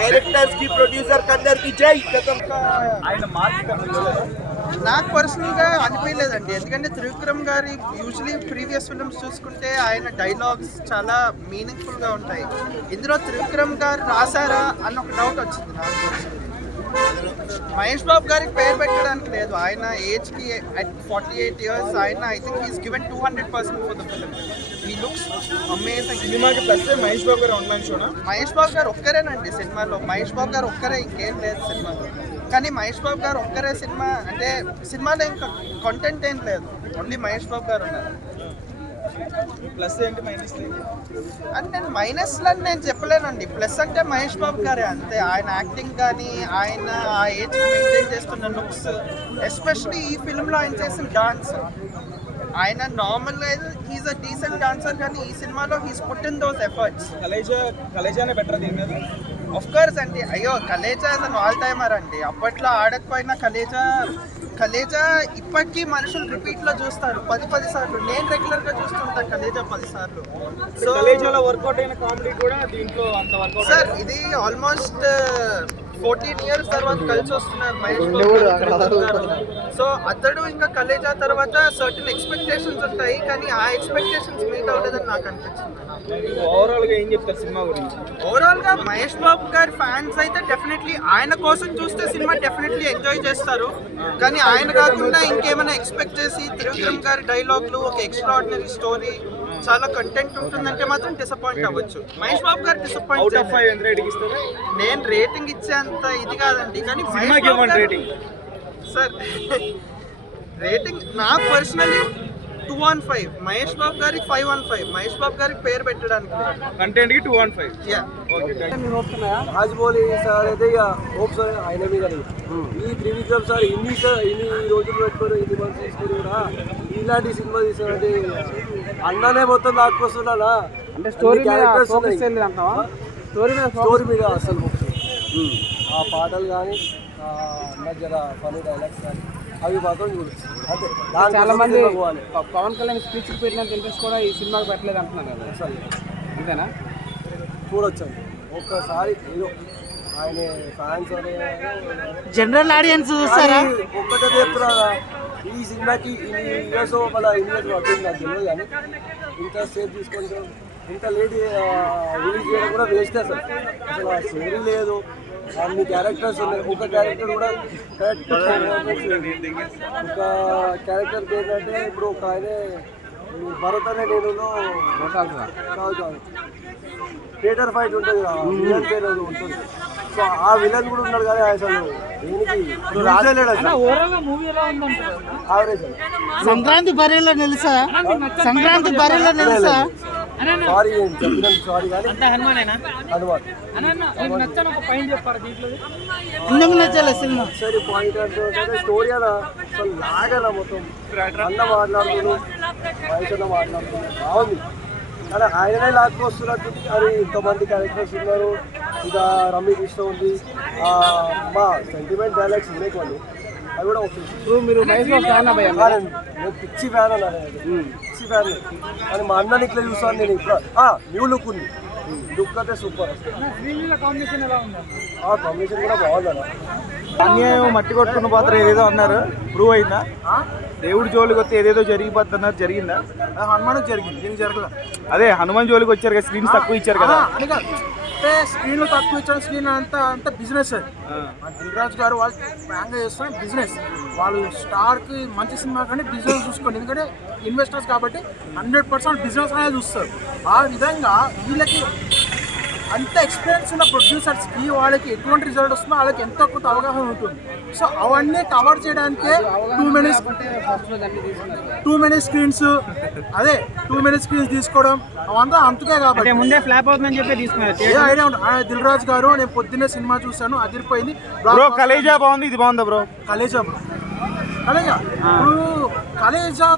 Directors కి producer కి అందరికి జై. ఆయన నాకు పర్సనల్గా అనిపించలేదండి, ఎందుకంటే త్రివిక్రమ్ గారి యూజువలీ ప్రీవియస్ ఫిల్మ్స్ చూసుకుంటే ఆయన డైలాగ్స్ చాలా మీనింగ్ఫుల్గా ఉంటాయి. ఇందులో త్రివిక్రమ్ గారు రాశారా అన్న ఒక డౌట్ వచ్చింది నాకు పర్సనల్లీ. మహేష్ బాబు గారికి పేరు పెట్టడానికి లేదు, ఆయన ఏజ్కి అట్ 48 years ఆయన I think he's given 200% for the film. He looks amazing. సినిమాకి ప్లస్ మహేష్ బాబు గారు ఆన్లైన్ షోనా? మహేష్ బాబు గారు ఒక్కరేనండి సినిమాలో, మహేష్ బాబు గారు ఒక్కరే, ఇంకేం లేదు సినిమాలో. కానీ మహేష్ బాబు గారు ఒక్కరే సినిమా అంటే సినిమాలో ఇంకా కంటెంట్ ఏం లేదు, ఓన్లీ మహేష్ బాబు గారు ఉన్నారు. ప్లస్ ఏంటి మైనస్ అంటే నేను మైనస్లని నేను చెప్పలేనండి, ప్లస్ అంటే మహేష్ బాబు గారే అంతే. ఆయన యాక్టింగ్ కానీ ఆయన ఆ ఏజ్ మెయింటైన్ చేస్తున్న లుక్స్, ఎస్పెషలీ ఈ ఫిల్మ్లో ఆయన చేసిన డాన్స్, ఆయన normal he's a decent dancer, కానీ ఈ సినిమాలో he's put in those efforts. కలేజానే బెటర్ దీని మీద. ఆఫ్ కోర్స్ అండి, అయ్యో Kaleja is an all timer అండి. అప్పట్లో ఆడకపోయినా కలేజా ఇప్పటికీ మనుషులు రిపీట్లో చూస్తారు 10 సార్లు. నేను రెగ్యులర్గా చూస్తుంటా కలేజా 10 సార్లు. సో కలేజాలో వర్కౌట్ అయిన కామెడీ కూడా దీంట్లో అంత వర్కౌట్. సార్ ఇది ఆల్మోస్ట్ 14 years తర్వాత కలిసి వస్తున్నారు మహేష్ బాబు. సో అతడు ఇంకా కలేజా తర్వాత సర్టన్ ఎక్స్పెక్టేషన్స్ ఉంటాయి, కానీ ఆ ఎక్స్పెక్టేషన్స్ మీట్ అవ్వలేదని నాకు అనిపించింది. ఓవరాల్ గా ఏం చెప్తారు సినిమా గురించి? ఓవరాల్ గా మహేష్ బాబు గారి ఫ్యాన్స్ అయితే డెఫినెట్లీ ఆయన కోసం చూస్తే సినిమా డెఫినెట్లీ ఎంజాయ్ చేస్తారు. కానీ ఆయన కాకుండా ఇంకేమైనా ఎక్స్పెక్ట్ చేసి త్రివిక్రమ్ గారి డైలాగ్లు, ఒక ఎక్స్ట్రాడినరీ స్టోరీ, చాలా కంటెంట్ ఉంటుందంటే మాత్రం డిసప్పాయింట్ అవ్వచ్చు. మహేష్ బాబు గారు డిసప్పాయింట్. నేను రేటింగ్ ఇచ్చేంత ఇది కాదండి, కానీ సార్ రేటింగ్ నాకు పర్సనలీ 2/5, మహేష్ బాబు గారికి 5/5. మహేష్ బాబు గారికి పేరు పెట్టడానికి కంటెంట్ కి 2/5. आज बोली సార్ అయితే ఇక హోప్స్ ఆయన మీద ఈ త్రివిక్రమ్ సార్ ఇన్ని రోజులు పెట్టుకొని ఇన్ని మంత్స్ తీసుకొని కూడా ఇలాంటి సినిమా తీసారంటే అన్ననే మొత్తం దాక్కొస్తున్నాడా అంటే స్టోరీ మీద అసలు ఆ పాటలు కానీ జర ఫనీ డైలాగ్స్ కానీ అవి మాత్రం చూడొచ్చు. అంటే చాలా మంది పవన్ కళ్యాణ్ స్పీచ్ పెట్టినంత ఇంట్రెస్ట్ కూడా ఈ సినిమాకి పెట్టలేదు అంటున్నారు కదా, అసలు అంతేనా? చూడొచ్చు అండి ఒక్కసారి. ఏదో ఆయన ఫ్యాన్స్ జనరల్ ఆడియన్స్ చూస్తారా? ఒక్కటే చెప్తున్నా, ఈ సినిమాకి ఇన్ని ఇయర్స్ మళ్ళీ ఇన్ని ఇయర్స్ పట్టింది నాకు తెలియదు, కానీ ఇంత సేఫ్ తీసుకొని ఇంత లేట్ రిలీజ్ చేయడం కూడా వేస్ట్ అసలు. అసలు ఆ స్టోరీ లేదు, అన్ని క్యారెక్టర్స్ ఉన్నాయి, ఒక క్యారెక్టర్ కూడా కరెక్ట్ పర్ఫార్మెన్స్ లేదు. ఒక క్యారెక్టర్కి ఏంటంటే ఇప్పుడు ఒక ఆయనే భరత్ అనే నేను కాదు థియేటర్ ఫైట్ ఉంటుంది కదా, విలన్ పేరు ఉంటుంది. సో ఆ విలన్ కూడా ఉన్నాడు, కానీ అసలు దేనికి యావరేజ్. సంక్రాంతి బరిలో నిలుసా? సంక్రాంతి బరిలో నిలుసా? సారీ చెప్పినందుకు సారీ, కానీ హనుమాన్ ఎందుకు నచ్చాలి సినిమా? సరే పాయింట్ అంటే స్టోరీ అలా అసలు లాగలా మొత్తం అన్న మాట్లాడుతున్నాడు, వయసు అన్న మాట్లాడుతున్నాడు, బాగుంది. కానీ ఆయననే లాక్కొస్తున్నట్టు. అది ఇంతమంది క్యారెక్టర్స్ ఉన్నారు, ఇక రమ్మి కృష్ణ ఉంది, మా సెంటిమెంట్ డైలాగ్స్ ఉన్నాయి కొన్ని, అవి కూడా ఓకే. మీరు నేను పిచ్చి ఫ్యాన్ అన్నాను, పిచ్చి ఫ్యాన్. కానీ మా అన్నని ఇట్లా చూస్తాను నేను. ఇప్పుడు న్యూ లుక్ ఉంది, లుక్ అయితే సూపర్. కాంబినేషన్ కూడా బాగుందన్న. అన్యాయం మట్టి కొట్టుకున్న పాత్ర ఏదేదో అన్నారు, ప్రూవ్ అయిందా? దేవుడి జోలికి వస్తే ఏదేదో జరిగిపోద్ది అన్నారు, జరిగిందా? హనుమాన్ జరిగింది, దీనికి జరగదు. అదే హనుమాన్ జోలికి వచ్చారు కదా, స్క్రీన్స్ తక్కువ ఇచ్చారు కదా. అంటే స్క్రీన్లో తక్కువ ఇచ్చారు, స్క్రీన్ అంతా బిజినెస్. దిల్రాజు గారు వాళ్ళు ఫ్రాంక్గా చేస్తున్న బిజినెస్, వాళ్ళు స్టార్కి మంచి సినిమా కానీ బిజినెస్ చూసుకోండి, ఎందుకంటే ఇన్వెస్టర్స్ కాబట్టి 100% బిజినెస్ అనేది చూస్తారు. ఆ విధంగా వీళ్ళకి అంత ఎక్స్పీరియన్స్ ఉన్న ప్రొడ్యూసర్స్కి వాళ్ళకి ఎటువంటి రిజల్ట్ వస్తుందో వాళ్ళకి ఎంతో కొంత అవగాహన ఉంటుంది. సో అవన్నీ కవర్ చేయడానికే టూ మెనీ స్క్రీన్స్ తీసుకోవడం అవంతా అంతకే కాబట్టి ముందే ఫ్లాప్ అవుతుందని చెప్పి తీసుకున్నారు. ఐడియా ఉంటుంది. దిల్రాజు గారు నేను పొద్దున్నే సినిమా చూశాను, అదిరిపోయింది. కలేజా బాగుంది, ఇది బాగుందా బ్రో? కలేజా ఇప్పుడు కలేజా